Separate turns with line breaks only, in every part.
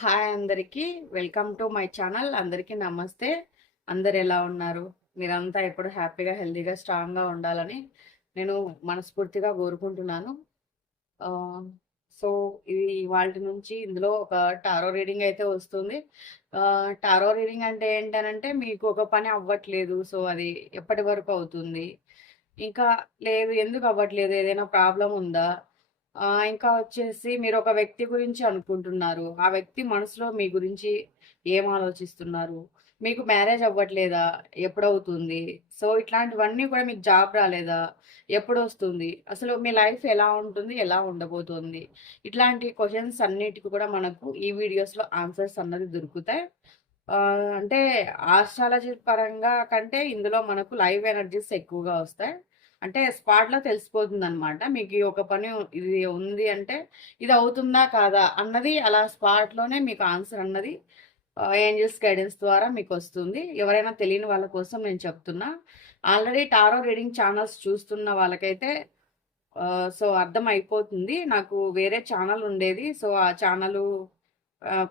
Hi అందరికీ. Welcome to my channel. అందరికీ నమస్తే. అందరు ఎలా ఉన్నారు? మీరంతా ఎప్పుడు హ్యాపీగా హెల్దీగా స్ట్రాంగ్గా ఉండాలని నేను మనస్ఫూర్తిగా కోరుకుంటున్నాను. సో ఇది వాటి నుంచి ఇందులో ఒక టారో రీడింగ్ అయితే వస్తుంది. టారో రీడింగ్ అంటే ఏంటనంటే మీకు ఒక పని అవ్వట్లేదు. సో అది ఎప్పటి వరకు అవుతుంది? ఇంకా లేదు ఎందుకు అవ్వట్లేదు? ఏదైనా ప్రాబ్లం ఉందా? ఇంకా వచ్చేసి మీరు ఒక వ్యక్తి గురించి అనుకుంటున్నారు. ఆ వ్యక్తి మనసులో మీ గురించి ఏం ఆలోచిస్తున్నారు? మీకు మ్యారేజ్ అవ్వట్లేదా? ఎప్పుడవుతుంది? సో, ఇట్లాంటివన్నీ కూడా మీకు జాబ్ రాలేదా? ఎప్పుడొస్తుంది? అసలు మీ లైఫ్ ఎలా ఉంటుంది? ఎలా ఉండబోతోంది? ఇట్లాంటి క్వశ్చన్స్ అన్నిటికి కూడా మనకు ఈ వీడియోస్‌లో ఆన్సర్స్ అన్నది దొరుకుతాయి. అంటే ఆస్ట్రాలజీ పరంగా కంటే ఇందులో మనకు లైవ్ ఎనర్జీస్ ఎక్కువగా వస్తాయి. అంటే స్పాట్‌లో తెలిసిపోతుందనమాట. మీకు ఒక పని ఇది ఉంది అంటే, ఇది అవుతుందా? కాదా? అన్నది అలా స్పాట్‌లోనే మీకు ఆన్సర్ అన్నది ఏంజల్స్ ఏంజెల్స్ గైడెన్స్ ద్వారా మీకు వస్తుంది ఎవరైనా తెలియని వాళ్ళ కోసం నేను చెప్తున్నా. ఆల్రెడీ టారో రీడింగ్ ఛానల్స్ చూస్తున్న వాళ్ళకైతే సో అర్థం అయిపోతుంది నాకు వేరే ఛానల్ ఉండేది. సో, ఆ ఛానలు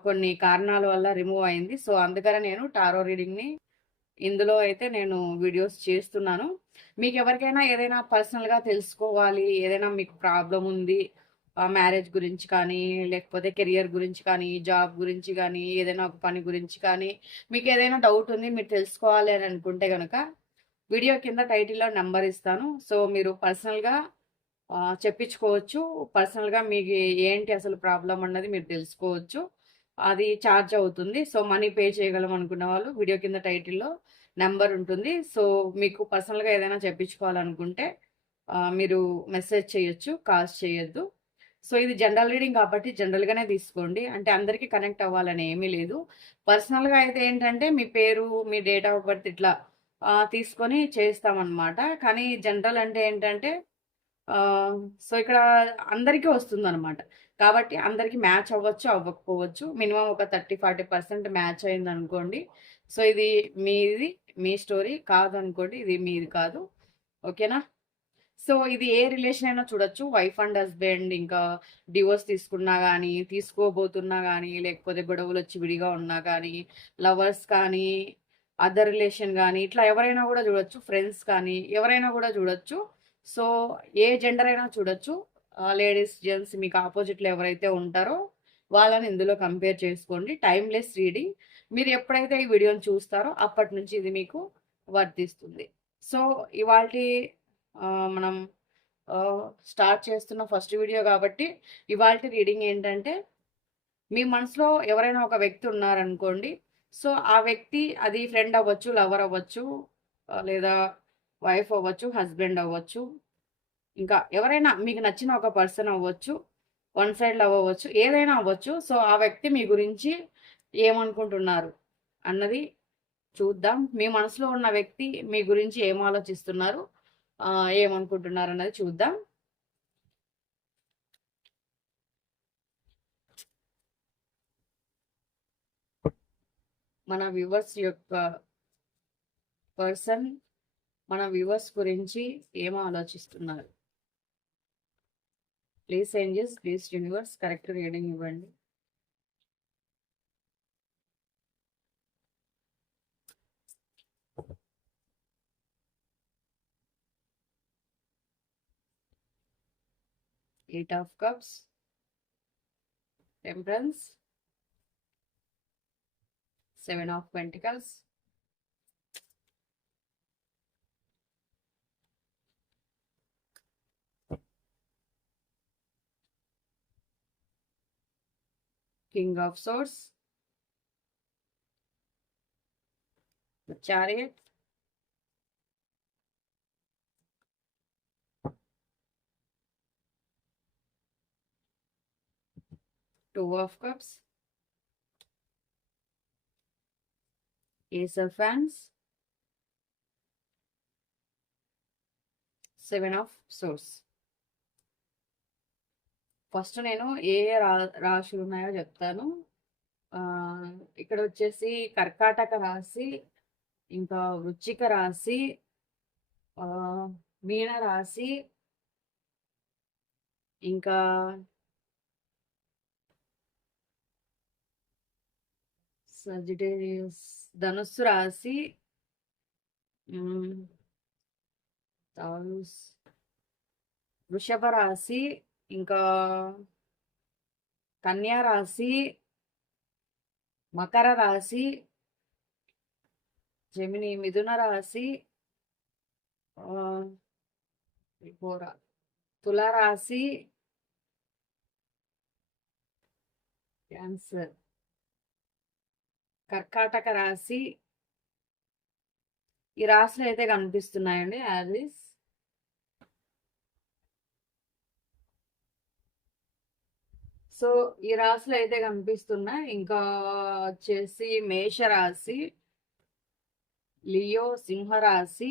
కొన్ని కారణాల వల్ల రిమూవ్ అయింది. సో, అందుకనే నేను టారో రీడింగ్‌ని ఇందులో అయితే నేను వీడియోస్ చేస్తున్నాను. మీకు ఎవరికైనా ఏదైనా పర్సనల్‌గా తెలుసుకోవాలి, ఏదైనా మీకు ప్రాబ్లం ఉంది, మ్యారేజ్ గురించి కానీ, లేకపోతే కెరియర్ గురించి కానీ, జాబ్ గురించి కానీ ఏదైనా ఒక పని గురించి కానీ, మీకు ఏదైనా డౌట్ ఉంది, మీరు తెలుసుకోవాలి అని అనుకుంటే కనుక వీడియో కింద టైటిల్‌లో నెంబర్ ఇస్తాను. సో, మీరు పర్సనల్‌గా చెప్పించుకోవచ్చు. పర్సనల్‌గా మీకు ఏంటి అసలు ప్రాబ్లం అన్నది మీరు తెలుసుకోవచ్చు. అది చార్జ్ అవుతుంది. సో, మనీ పే చేయగలం అనుకున్న వాళ్ళు వీడియో కింద టైటిల్‌లో నెంబర్ ఉంటుంది. సో, మీకు పర్సనల్‌గా ఏదైనా చెప్పించుకోవాలనుకుంటే మీరు మెసేజ్ చేయొచ్చు. కాల్స్ చేయొద్దు. సో, ఇది జనరల్ రీడింగ్ కాబట్టి జనరల్‌గానే తీసుకోండి. అంటే అందరికీ కనెక్ట్ అవ్వాలని ఏమీ లేదు. పర్సనల్‌గా అయితే ఏంటంటే మీ పేరు, మీ డేట్ ఆఫ్ బర్త్ ఇట్లా తీసుకొని చేస్తామనమాట. కానీ జనరల్ అంటే ఏంటంటే సో, ఇక్కడ అందరికీ వస్తుందనమాట. కాబట్టి అందరికి మ్యాచ్ అవ్వచ్చు, అవ్వకపోవచ్చు. మినిమమ్ ఒక 30, 40% మ్యాచ్ అయిందనుకోండి. సో, ఇది మీది, మీ స్టోరీ. కాదనుకోండి ఇది మీది కాదు. ఓకేనా? సో, ఇది ఏ రిలేషన్ అయినా చూడొచ్చు. వైఫ్ అండ్ హస్బెండ్ ఇంకా డివోర్స్ తీసుకున్నా కానీ తీసుకోబోతున్నా కానీ లేకపోతే గొడవలు వచ్చి విడిగా ఉన్నా కానీ లవర్స్ కానీ, అదర్ రిలేషన్ కానీ ఇట్లా ఎవరైనా కూడా చూడొచ్చు. ఫ్రెండ్స్ కానీ, ఎవరైనా కూడా చూడొచ్చు. సో, ఏ జెండర్ అయినా చూడొచ్చు. లేడీస్, జెంట్స్ మీకు ఆపోజిట్లో ఎవరైతే ఉంటారో వాళ్ళని ఇందులో కంపేర్ చేసుకోండి. Timeless reading. మీరు ఎప్పుడైతే ఈ వీడియోని చూస్తారో అప్పటి నుంచి ఇది మీకు వర్తిస్తుంది. సో, ఇవాళ మనం స్టార్ట్ చేస్తున్న ఫస్ట్ వీడియో కాబట్టి ఇవాళ రీడింగ్ ఏంటంటే, మీ మనసులో ఎవరైనా ఒక వ్యక్తి ఉన్నారనుకోండి. సో, ఆ వ్యక్తి అది ఫ్రెండ్ అవ్వచ్చు, లవర్ అవ్వచ్చు, లేదా వైఫ్ అవ్వచ్చు, హస్బెండ్ అవ్వచ్చు. ఇంకా ఎవరైనా మీకు నచ్చిన ఒక పర్సన్ అవ్వచ్చు. వన్ సైడ్ లవ్ అవ్వచ్చు. ఏదైనా అవ్వచ్చు. సో, ఆ వ్యక్తి మీ గురించి ఏమనుకుంటున్నారు అన్నది చూద్దాం. మీ మనసులో ఉన్న వ్యక్తి మీ గురించి ఏం ఆలోచిస్తున్నారు? ఏమనుకుంటున్నారు అన్నది చూద్దాం. మన వ్యూవర్స్ యొక్క పర్సన్ మన వ్యూవర్స్ గురించి ఏం ఆలోచిస్తున్నారు? Please angels please universe correct reading ఇవ్వండి. Eight of cups. Temperance. Seven of pentacles. king of swords. The chariot two of cups. Ace of Fans, seven of swords. First నేను ఏ ఏ రా రాశులు ఉన్నాయో చెప్తాను. ఇక్కడ వచ్చేసి కర్కాటక రాశి, ఇంకా వృచ్చిక రాశి, మీన రాశి ఇంకా సజిటేరియస్ ధనుస్సు రాశి వృషభ రాశి ఇంకా కన్యా రాశి మకర రాశి జమిని మిథున రాశి ఆ, తులారాశి క్యాన్సర్ కర్కాటక రాశి. ఈ రాశులు అయితే కనిపిస్తున్నాయండి యాలిస్ సో ఈ రాశులు అయితే కనిపిస్తున్నాయి ఇంకా వచ్చేసి మేషరాశి లియో సింహరాశి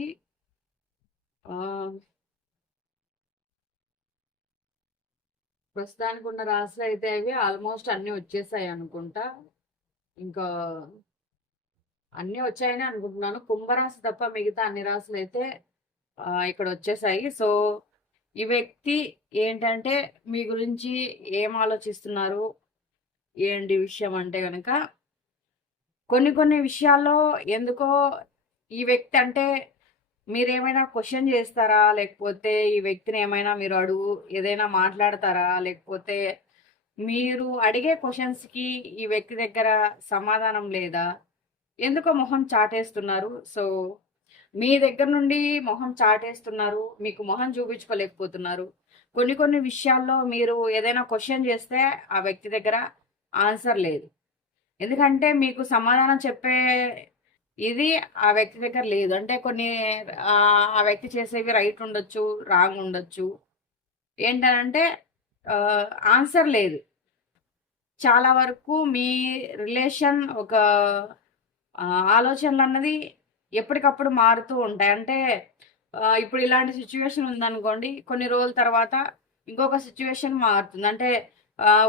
ప్రస్తుతానికి ఉన్న రాశులు అయితే అవి ఆల్మోస్ట్ అన్ని వచ్చేసాయి అనుకుంటా. ఇంకా అన్ని వచ్చాయని అనుకుంటున్నాను. కుంభరాశి తప్ప మిగతా అన్ని రాశులు అయితే ఇక్కడ వచ్చేసాయి. సో ఈ వ్యక్తి ఏంటంటే మీ గురించి ఏం ఆలోచిస్తున్నారు? ఏంటి విషయం అంటే కనుక కొన్ని కొన్ని విషయాల్లో ఎందుకో ఈ వ్యక్తి అంటే మీరేమైనా క్వశ్చన్ చేస్తారా? లేకపోతే ఈ వ్యక్తిని ఏమైనా మీరు అడుగు ఏదైనా మాట్లాడతారా? లేకపోతే మీరు అడిగే క్వశ్చన్స్కి ఈ వ్యక్తి దగ్గర సమాధానం లేదా? ఎందుకో మొహం చాటేస్తున్నారు. సో మీ దగ్గర నుండి మొహం చాటేస్తున్నారు మీకు మొహం చూపించుకోలేకపోతున్నారు. కొన్ని కొన్ని విషయాల్లో మీరు ఏదైనా క్వశ్చన్ చేస్తే ఆ వ్యక్తి దగ్గర ఆన్సర్ లేదు. ఎందుకంటే మీకు సమాధానం చెప్పే ఇది ఆ వ్యక్తి దగ్గర లేదు. అంటే కొన్ని ఆ వ్యక్తి చేసేవి రైట్ ఉండొచ్చు రాంగ్ ఉండొచ్చు. ఏంటనంటే ఆన్సర్ లేదు. చాలా వరకు మీ రిలేషన్ ఒక ఆలోచనలు అన్నది ఎప్పటికప్పుడు మారుతూ ఉంటాయి. అంటే ఇప్పుడు ఇలాంటి సిచ్యువేషన్ ఉందనుకోండి కొన్ని రోజుల తర్వాత ఇంకొక సిచ్యువేషన్ మారుతుంది. అంటే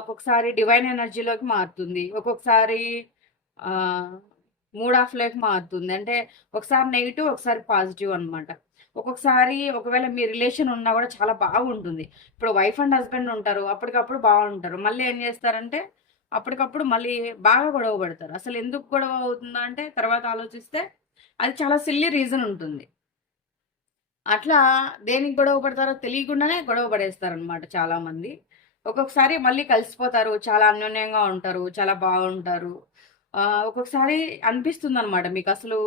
ఒక్కొక్కసారి డివైన్ ఎనర్జీలోకి మారుతుంది. ఒక్కొక్కసారి మూడ్ ఆఫ్ లైఫ్ మారుతుంది. అంటే ఒకసారి నెగిటివ్ ఒకసారి పాజిటివ్ అనమాట ఒక్కొక్కసారి ఒకవేళ మీ రిలేషన్ ఉన్నా కూడా చాలా బాగుంటుంది. ఇప్పుడు వైఫ్ అండ్ హస్బెండ్ ఉంటారు అప్పటికప్పుడు బాగుంటారు. మళ్ళీ ఏం చేస్తారంటే అప్పటికప్పుడు మళ్ళీ బాగా గొడవ పడతారు. అసలు ఎందుకు గొడవ అవుతుందా అంటే తర్వాత ఆలోచిస్తే అది చాలా సిల్లీ రీజన్ ఉంటుంది. అట్లా దేనికి గొడవ పడతారో తెలియకుండానే గొడవ పడేస్తారు అనమాట చాలామంది. ఒక్కొక్కసారి మళ్ళీ కలిసిపోతారు చాలా అన్యోన్యంగా ఉంటారు చాలా బాగుంటారు. ఒక్కొక్కసారి అనిపిస్తుంది అనమాట మీకు అసలు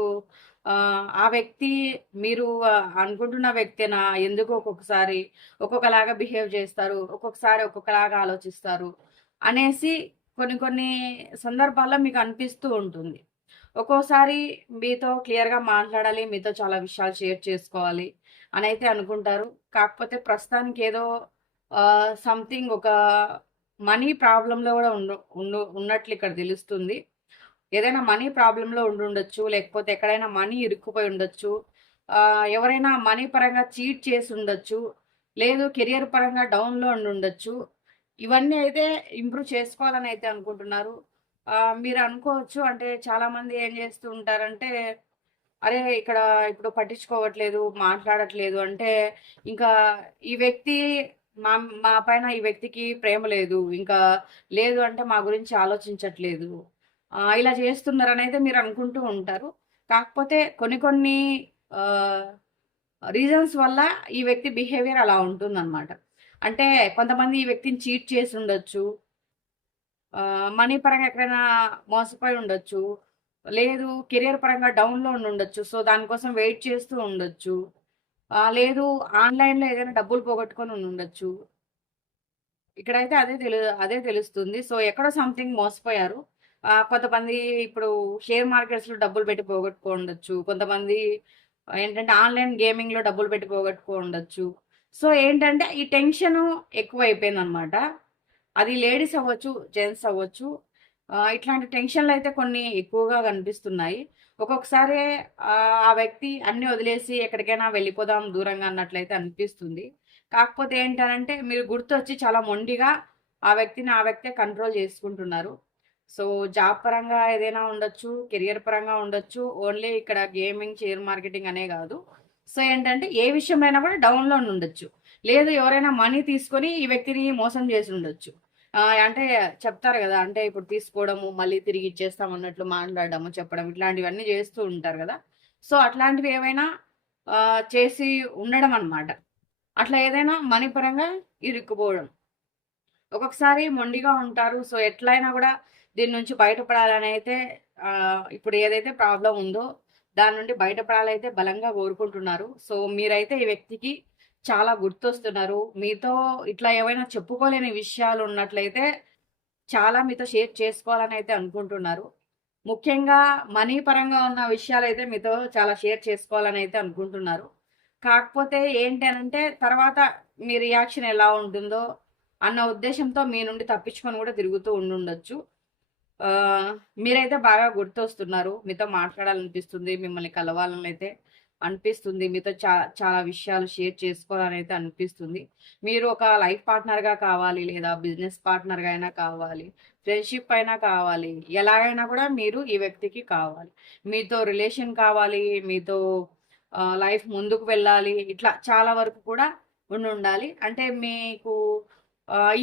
ఆ, వ్యక్తి మీరు అనుకుంటున్న వ్యక్తేనా? ఎందుకు ఒక్కొక్కసారి ఒక్కొక్కలాగా బిహేవ్ చేస్తారు ఒక్కొక్కసారి ఒక్కొక్కలాగా ఆలోచిస్తారు అనేసి కొన్ని కొన్ని సందర్భాల్లో మీకు అనిపిస్తూ ఉంటుంది. ఒక్కోసారి మీతో క్లియర్గా మాట్లాడాలి మీతో చాలా విషయాలు షేర్ చేసుకోవాలి అని అయితే అనుకుంటారు. కాకపోతే ప్రస్తుతానికి ఏదో సంథింగ్ ఒక మనీ ప్రాబ్లంలో కూడా ఉండు ఉండు- ఉన్నట్లు ఇక్కడ తెలుస్తుంది. ఏదైనా మనీ ప్రాబ్లంలో ఉండుండొచ్చు లేకపోతే ఎక్కడైనా మనీ ఇరుక్కుపోయి ఉండొచ్చు ఎవరైనా మనీ పరంగా చీట్ చేసి ఉండొచ్చు లేదు కెరియర్ పరంగా డౌన్లో ఉండి ఉండొచ్చు. ఇవన్నీ అయితే ఇంప్రూవ్ చేసుకోవాలని అయితే అనుకుంటున్నారు. మీరు అనుకోవచ్చు అంటే చాలా మంది ఏం చేస్తూ ఉంటారంటే అరే ఇక్కడ ఇప్పుడు పట్టించుకోవట్లేదు మాట్లాడట్లేదు అంటే ఇంకా ఈ వ్యక్తి మా మా పైన ఈ వ్యక్తికి ప్రేమ లేదు ఇంకా లేదు అంటే మా గురించి ఆలోచించట్లేదు. ఇలా చేస్తున్నారని అయితే మీరు అనుకుంటూ ఉంటారు. కాకపోతే కొన్ని కొన్ని రీజన్స్ వల్ల ఈ వ్యక్తి బిహేవియర్ అలా ఉంటుందన్నమాట. అంటే కొంతమంది ఈ వ్యక్తిని చీట్ చేసి ఉండొచ్చు మనీ పరంగా ఎక్కడైనా మోసపోయి ఉండొచ్చు. లేదు కెరియర్ పరంగా డౌన్లో ఉండి ఉండొచ్చు. సో దానికోసం వెయిట్ చేస్తూ ఉండొచ్చు. లేదు ఆన్లైన్లో ఏదైనా డబ్బులు పోగొట్టుకొని ఉండొచ్చు. ఇక్కడైతే అదే తెలు అదే తెలుస్తుంది. సో ఎక్కడో సంథింగ్ మోసపోయారు. కొంతమంది ఇప్పుడు షేర్ మార్కెట్స్లో డబ్బులు పెట్టి పోగొట్టుకో ఉండొచ్చు. కొంతమంది ఏంటంటే ఆన్లైన్ గేమింగ్లో డబ్బులు పెట్టి పోగొట్టుకో ఉండొచ్చు. సో ఏంటంటే ఈ టెన్షన్ ఎక్కువ అయిపోయింది అనమాట అది లేడీస్ అవ్వచ్చు జెంట్స్ అవ్వచ్చు ఇట్లాంటి టెన్షన్లు అయితే కొన్ని ఎక్కువగా కనిపిస్తున్నాయి. ఒక్కొక్కసారి ఆ వ్యక్తి అన్ని వదిలేసి ఎక్కడికైనా వెళ్ళిపోదాం దూరంగా అన్నట్లయితే అనిపిస్తుంది. కాకపోతే ఏంటనంటే మీరు గుర్తొచ్చి చాలా మొండిగా ఆ వ్యక్తిని ఆ వ్యక్తే కంట్రోల్ చేసుకుంటున్నారు. సో జాబ్ పరంగా ఏదైనా ఉండొచ్చు కెరియర్ పరంగా ఉండొచ్చు ఓన్లీ ఇక్కడ గేమింగ్ షేర్ మార్కెటింగ్ అనే కాదు. సో ఏంటంటే ఏ విషయంలో అయినా కూడా డౌన్లో ఉండొచ్చు లేదు ఎవరైనా మనీ తీసుకొని ఈ వ్యక్తిని మోసం చేసి ఉండొచ్చు. అంటే చెప్తారు కదా అంటే ఇప్పుడు తీసుకోవడము మళ్ళీ తిరిగి ఇచ్చేస్తాం అన్నట్లు మాట్లాడడము చెప్పడం ఇట్లాంటివన్నీ చేస్తూ ఉంటారు కదా. సో అట్లాంటివి ఏవైనా చేసి ఉండడం అన్నమాట. అట్లా ఏదైనా మనీ పరంగా ఇరుక్కుపోవడం. ఒక్కొక్కసారి మొండిగా ఉంటారు. సో ఎట్లయినా కూడా దీని నుంచి బయటపడాలని అయితే ఇప్పుడు ఏదైతే ప్రాబ్లం ఉందో దాని నుండి బయటపడాలైతే బలంగా కోరుకుంటున్నారు. సో మీరైతే ఈ వ్యక్తికి చాలా గుర్తొస్తున్నారు. మీతో ఇట్లా ఏవైనా చెప్పుకోలేని విషయాలు ఉన్నట్లయితే చాలా మీతో షేర్ చేసుకోవాలని అయితే అనుకుంటున్నారు. ముఖ్యంగా మనీ పరంగా ఉన్న విషయాలు అయితే మీతో చాలా షేర్ చేసుకోవాలని అయితే అనుకుంటున్నారు. కాకపోతే ఏంటి అంటే తర్వాత మీ రియాక్షన్ ఎలా ఉంటుందో అన్న ఉద్దేశంతో మీ నుండి తప్పించుకొని కూడా తిరుగుతూ ఉండుండొచ్చు. మీరైతే బాగా గుర్తొస్తున్నారు. మీతో మాట్లాడాలనిపిస్తుంది. మిమ్మల్ని కలవాలని అయితే అనిపిస్తుంది. మీతో చా చాలా విషయాలు షేర్ చేసుకోవాలని అయితే అనిపిస్తుంది. మీరు ఒక లైఫ్ పార్ట్నర్గా కావాలి లేదా బిజినెస్ పార్ట్నర్గా అయినా కావాలి ఫ్రెండ్షిప్ అయినా కావాలి ఎలాగైనా కూడా మీరు ఈ వ్యక్తికి కావాలి. మీతో రిలేషన్ కావాలి మీతో లైఫ్ ముందుకు వెళ్ళాలి ఇట్లా చాలా వరకు కూడా ఉండి ఉండాలి అంటే మీకు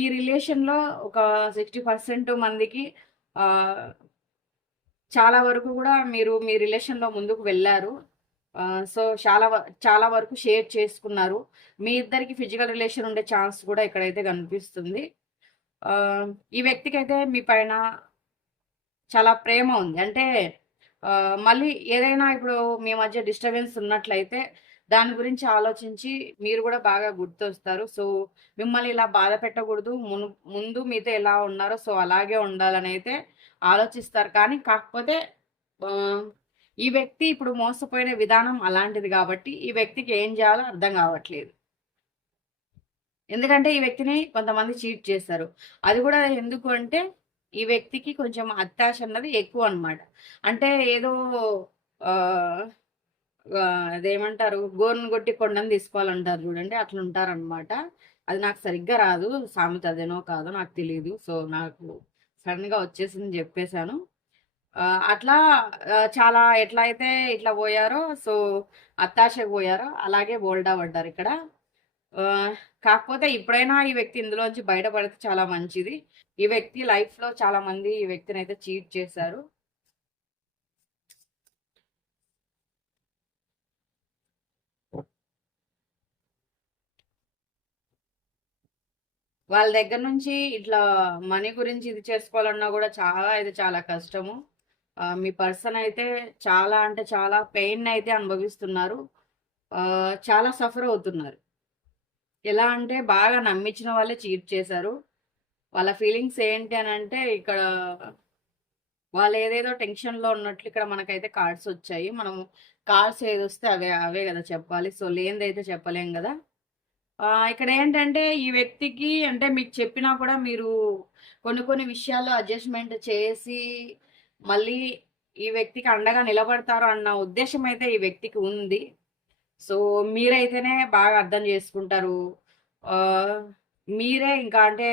ఈ రిలేషన్లో ఒక సిక్స్టీ పర్సెంట్ మందికి చాలా వరకు కూడా మీరు మీ రిలేషన్లో ముందుకు వెళ్ళారు. సో చాలా వ- చాలా వరకు షేర్ చేసుకున్నారు. మీ ఇద్దరికి ఫిజికల్ రిలేషన్ ఉండే ఛాన్స్ కూడా ఇక్కడైతే కనిపిస్తుంది. ఈ వ్యక్తికి అయితే మీ పైన చాలా ప్రేమ ఉంది. అంటే మళ్ళీ ఏదైనా ఇప్పుడు మీ మధ్య డిస్టర్బెన్స్ ఉన్నట్లయితే దాని గురించి ఆలోచించి మీరు కూడా బాగా గుర్తొస్తారు. సో మిమ్మల్ని ఇలా బాధ పెట్టకూడదు. మును ముందు మీతో ఎలా ఉన్నారో సో అలాగే ఉండాలని అయితే ఆలోచిస్తారు. కానీ కాకపోతే ఈ వ్యక్తి ఇప్పుడు మోసపోయిన విధానం అలాంటిది కాబట్టి ఈ వ్యక్తికి ఏం చేయాలో అర్థం కావట్లేదు. ఎందుకంటే ఈ వ్యక్తిని కొంతమంది చీట్ చేస్తారు. అది కూడా ఎందుకు అంటే ఈ వ్యక్తికి కొంచెం అత్యాశ అన్నది ఎక్కువ అన్నమాట. అంటే ఏదో అదేమంటారు గోరును కొట్టి కొండను తీసుకోవాలంటారు చూడండి అట్లా ఉంటారనమాట అది నాకు సరిగ్గా రాదు సామెత అదేనో కాదో నాకు తెలియదు సో నాకు సడన్గా వచ్చేసింది చెప్పేశాను. అట్లా చాలా ఎట్లా అయితే ఇట్లా పోయారో సో అత్తాశకు పోయారో అలాగే బోల్డా పడ్డారు ఇక్కడ. కాకపోతే ఇప్పుడైనా ఈ వ్యక్తి ఇందులోంచి బయటపడితే చాలా మంచిది. ఈ వ్యక్తి లైఫ్లో చాలా మంది ఈ వ్యక్తిని అయితే చీట్ చేశారు. వాళ్ళ దగ్గర నుంచి ఇట్లా మనీ గురించి ఇది చేసుకోవాలన్నా కూడా చాలా ఇది చాలా కష్టము. మీ పర్సన్ అయితే చాలా అంటే చాలా పెయిన్ అయితే అనుభవిస్తున్నారు. చాలా సఫర్ అవుతున్నారు. ఎలా అంటే బాగా నమ్మించిన వాళ్ళే చీట్ చేశారు. వాళ్ళ ఫీలింగ్స్ ఏంటి అని అంటే ఇక్కడ వాళ్ళు ఏదేదో టెన్షన్లో ఉన్నట్లు ఇక్కడ మనకైతే కార్డ్స్ వచ్చాయి. మనం కార్డ్స్ ఏది వస్తే అవే అవే కదా చెప్పాలి. సో లేనిది అయితే చెప్పలేం కదా. ఇక్కడ ఏంటంటే ఈ వ్యక్తికి అంటే మీకు చెప్పినా కూడా మీరు కొన్ని కొన్ని విషయాల్లో అడ్జస్ట్మెంట్ చేసి మళ్ళీ ఈ వ్యక్తికి అండగా నిలబడతారు అన్న ఉద్దేశం అయితే ఈ వ్యక్తికి ఉంది. సో మీరైతేనే బాగా అర్థం చేసుకుంటారు. మీరే ఇంకా అంటే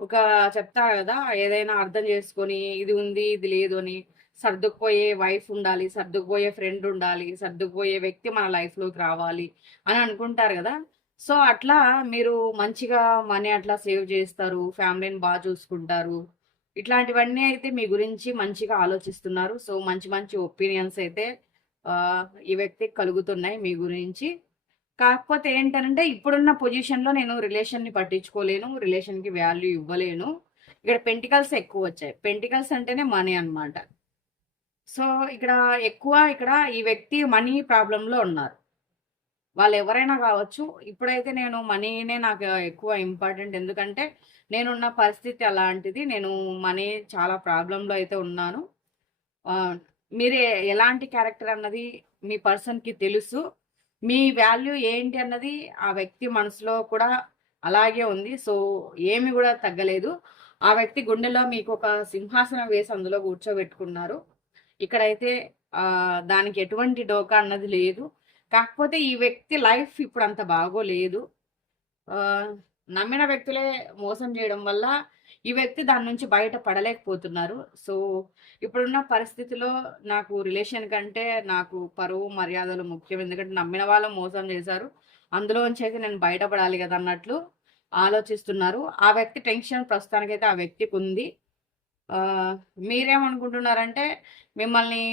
ఒక చెప్తారు కదా ఏదైనా అర్థం చేసుకొని ఇది ఉంది ఇది లేదు అని సర్దుకుపోయే వైఫ్ ఉండాలి సర్దుకుపోయే ఫ్రెండ్ ఉండాలి సర్దుకుపోయే వ్యక్తి మన లైఫ్లోకి రావాలి అని అనుకుంటారు కదా. సో అట్లా మీరు మంచిగా మనీ అట్లా సేవ్ చేస్తారు ఫ్యామిలీని బాగా చూసుకుంటారు. ఇట్లాంటివన్నీ అయితే మీ గురించి మంచిగా ఆలోచిస్తున్నారు. సో మంచి మంచి ఒపీనియన్స్ అయితే ఈ వ్యక్తికి కలుగుతున్నాయి మీ గురించి. కాకపోతే ఏంటంటే ఇప్పుడున్న పొజిషన్లో నేను రిలేషన్ని పట్టించుకోలేను రిలేషన్కి వాల్యూ ఇవ్వలేను. ఇక్కడ పెంటికల్స్ ఎక్కువ వచ్చాయి. పెంటికల్స్ అంటేనే మనీ అన్నమాట. సో ఇక్కడ ఎక్కువ ఇక్కడ ఈ వ్యక్తి మనీ ప్రాబ్లంలో ఉన్నారు. వాళ్ళు ఎవరైనా కావచ్చు ఇప్పుడైతే నేను మనీనే నాకు ఎక్కువ ఇంపార్టెంట్. ఎందుకంటే నేనున్న పరిస్థితి అలాంటిది. నేను మనీ చాలా ప్రాబ్లంలో అయితే ఉన్నాను. మీరే మీరు ఎలాంటి క్యారెక్టర్ అన్నది మీ పర్సన్కి తెలుసు. మీ వాల్యూ ఏంటి అన్నది ఆ వ్యక్తి మనసులో కూడా అలాగే ఉంది. సో ఏమి కూడా తగ్గలేదు. ఆ వ్యక్తి గుండెలో మీకు ఒక సింహాసనం వేసి అందులో కూర్చోబెట్టుకున్నారు. ఇక్కడైతే దానికి ఎటువంటి డోకా అన్నది లేదు. కాకపోతే ఈ వ్యక్తి లైఫ్ ఇప్పుడు అంత బాగోలేదు నమ్మిన వ్యక్తులే మోసం చేయడం వల్ల ఈ వ్యక్తి దాని నుంచి బయట పడలేకపోతున్నారు. సో ఇప్పుడున్న పరిస్థితిలో నాకు రిలేషన్ కంటే నాకు పరువు మర్యాదలు ముఖ్యం. ఎందుకంటే నమ్మిన వాళ్ళు మోసం చేశారు. అందులోంచి అయితే నేను బయటపడాలి కదా అన్నట్లు ఆలోచిస్తున్నారు. ఆ వ్యక్తి టెన్షన్ ప్రస్తుతానికైతే ఆ వ్యక్తికి ఉంది. మీరేమనుకుంటున్నారంటే మిమ్మల్ని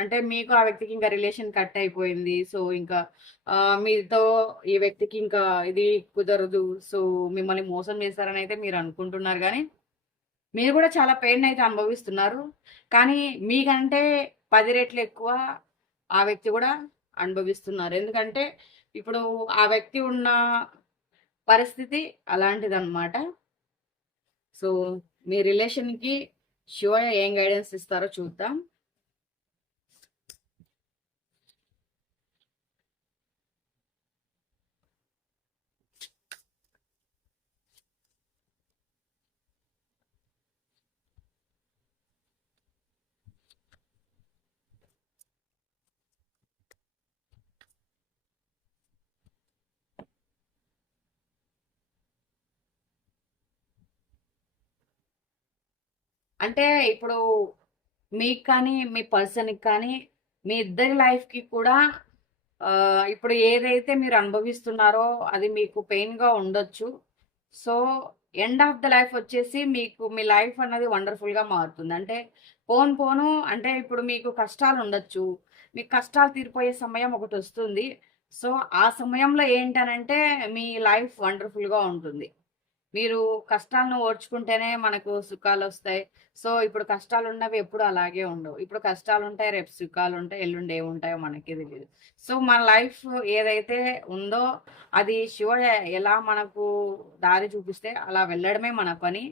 అంటే మీకు ఆ వ్యక్తికి ఇంకా రిలేషన్ కట్ అయిపోయింది. సో ఇంకా మీతో ఈ వ్యక్తికి ఇంకా ఇది కుదరదు. సో మిమ్మల్ని మోసం చేస్తారని అయితే మీరు అనుకుంటున్నారు. కానీ మీరు కూడా చాలా పెయిన్ అయితే అనుభవిస్తున్నారు. కానీ మీకంటే పది రెట్లు ఎక్కువ ఆ వ్యక్తి కూడా అనుభవిస్తున్నారు. ఎందుకంటే ఇప్పుడు ఆ వ్యక్తి ఉన్న పరిస్థితి అలాంటిదన్నమాట. సో మీ రిలేషన్కి శివయ్య ఏం గైడెన్స్ ఇస్తారో చూద్దాం. అంటే ఇప్పుడు మీకు కానీ మీ పర్సన్కి కానీ మీ ఇద్దరి లైఫ్కి కూడా ఇప్పుడు ఏదైతే మీరు అనుభవిస్తున్నారో అది మీకు పెయిన్గా ఉండొచ్చు. So end of the life వచ్చేసి మీకు మీ లైఫ్ అన్నది వండర్ఫుల్గా మారుతుంది. అంటే పోను పోను అంటే ఇప్పుడు మీకు కష్టాలు ఉండొచ్చు. మీకు కష్టాలు తీరిపోయే సమయం ఒకటి వస్తుంది. సో ఆ సమయంలో ఏంటనంటే మీ లైఫ్ వండర్ఫుల్గా ఉంటుంది. మీరు కష్టాలను ఓడ్చుకుంటేనే మనకు సుఖాలు వస్తాయి సో ఇప్పుడు కష్టాలు ఉన్నవి ఎప్పుడు అలాగే ఉండవు. ఇప్పుడు కష్టాలు ఉంటాయి రేపు సుఖాలు ఉంటాయి ఎల్లుండి ఏముంటాయో మనకి తెలియదు సో మన లైఫ్ ఏదైతే ఉందో అది శివ ఎలా మనకు దారి చూపిస్తే అలా వెళ్ళడమే మన పని.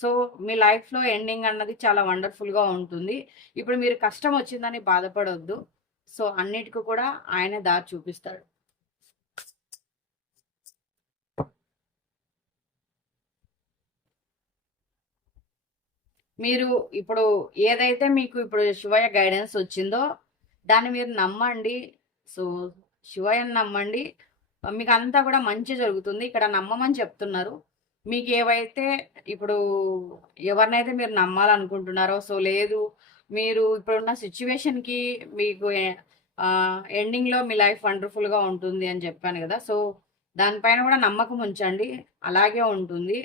సో మీ లైఫ్లో ఎండింగ్ అన్నది చాలా వండర్ఫుల్గా ఉంటుంది. ఇప్పుడు మీరు కష్టం వచ్చిందని బాధపడవద్దు సో అన్నిటికీ కూడా ఆయన దారి చూపిస్తాడు. మీరు ఇప్పుడు ఏదైతే మీకు ఇప్పుడు శివయ్య గైడెన్స్ వచ్చిందో దాన్ని మీరు నమ్మండి. సో శివయ్యని నమ్మండి. మీకు అంతా కూడా మంచి జరుగుతుంది. ఇక్కడ నమ్మమని చెప్తున్నారు. మీకు ఏవైతే ఇప్పుడు ఎవరినైతే మీరు నమ్మాలనుకుంటున్నారో సో లేదు మీరు ఇప్పుడున్న సిచ్యువేషన్కి మీకు ఎండింగ్లో మీ లైఫ్ వండర్ఫుల్గా ఉంటుంది అని చెప్పాను కదా. సో దానిపైన కూడా నమ్మకం ఉంచండి. అలాగే ఉంటుంది.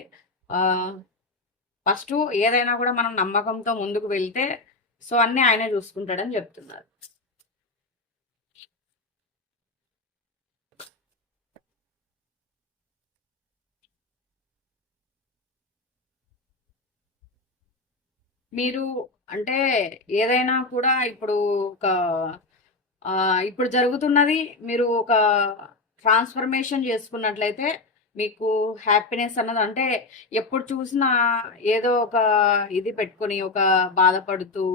ఫస్ట్ ఏదైనా కూడా మనం నమ్మకంతో ముందుకు వెళ్తే సో అన్నీ ఆయనే చూసుకుంటాడని చెప్తున్నారు. మీరు అంటే ఏదైనా కూడా ఇప్పుడు ఒక ఇప్పుడు జరుగుతున్నది మీరు ఒక ట్రాన్స్ఫర్మేషన్ చేసుకున్నట్లయితే మీకు హ్యాపీనెస్ అన్నది అంటే ఎప్పుడు చూసినా ఏదో ఒక ఇది పెట్టుకొని ఒక బాధపడుతూ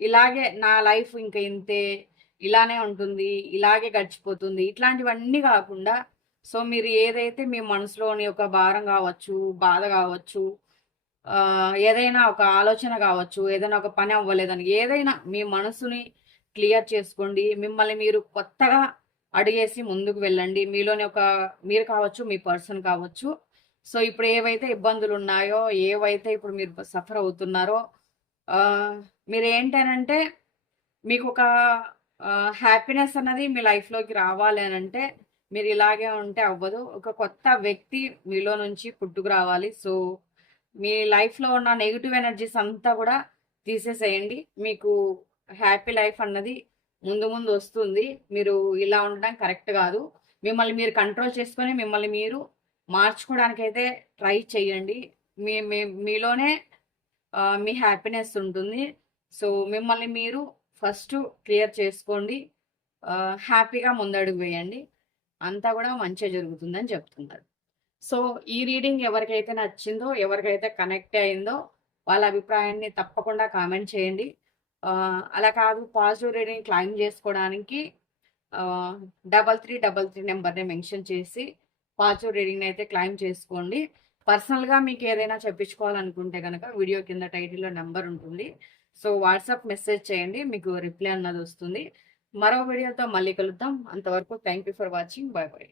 ఇలాగే నా లైఫ్ ఇంకా ఇంతే ఇలానే ఉంటుంది ఇలాగే గడిచిపోతుంది ఇట్లాంటివన్నీ కాకుండా సో మీరు ఏదైతే మీ మనసులోని ఒక భారం కావచ్చు బాధ కావచ్చు ఏదైనా ఒక ఆలోచన కావచ్చు ఏదైనా ఒక పని అవ్వలేదని ఏదైనా మీ మనసుని క్లియర్ చేసుకోండి మిమ్మల్ని మీరు కొత్తగా అడిగేసి ముందుకు వెళ్ళండి. మీలోని ఒక మీరు కావచ్చు మీ పర్సన్ కావచ్చు. సో ఇప్పుడు ఏవైతే ఇబ్బందులు ఉన్నాయో ఏవైతే ఇప్పుడు మీరు సఫర్ అవుతున్నారో మీరు ఏంటనంటే మీకు ఒక హ్యాపీనెస్ అన్నది మీ లైఫ్లోకి రావాలి అని అంటే మీరు ఇలాగే ఉంటే అవ్వదు. ఒక కొత్త వ్యక్తి మీలో నుంచి పుట్టుకు రావాలి. సో మీ లైఫ్లో ఉన్న నెగిటివ్ ఎనర్జీస్ అంతా కూడా తీసేసేయండి. మీకు హ్యాపీ లైఫ్ అన్నది ముందు ముందు వస్తుంది. మీరు ఇలా ఉండడం కరెక్ట్ కాదు. మిమ్మల్ని మీరు కంట్రోల్ చేసుకొని మిమ్మల్ని మీరు మార్చుకోవడానికి అయితే ట్రై చేయండి. మీ మీలోనే మీ హ్యాపీనెస్ ఉంటుంది. సో మిమ్మల్ని మీరు ఫస్ట్ క్లియర్ చేసుకోండి. హ్యాపీగా ముందడుగు వేయండి. అంతా కూడా మంచిగా జరుగుతుందని చెప్తున్నారు. సో ఈ రీడింగ్ ఎవరికైతే నచ్చిందో ఎవరికైతే కనెక్ట్ అయిందో వాళ్ళ అభిప్రాయాన్ని తప్పకుండా కామెంట్ చేయండి. అలా కాదు పాజిటివ్ రీడింగ్ క్లైమ్ చేసుకోవడానికి డబల్ త్రీ డబల్ త్రీ నెంబర్ని మెన్షన్ చేసి పాజిటివ్ రీడింగ్ని అయితే క్లైమ్ చేసుకోండి. పర్సనల్గా మీకు ఏదైనా చెప్పించుకోవాలనుకుంటే కనుక వీడియో కింద టైటిల్లో నెంబర్ ఉంటుంది. సో వాట్సాప్ మెసేజ్ చేయండి మీకు రిప్లై అన్నది వస్తుంది. మరో వీడియోతో మళ్ళీ కలుద్దాం. అంతవరకు thank you for watching. Bye bye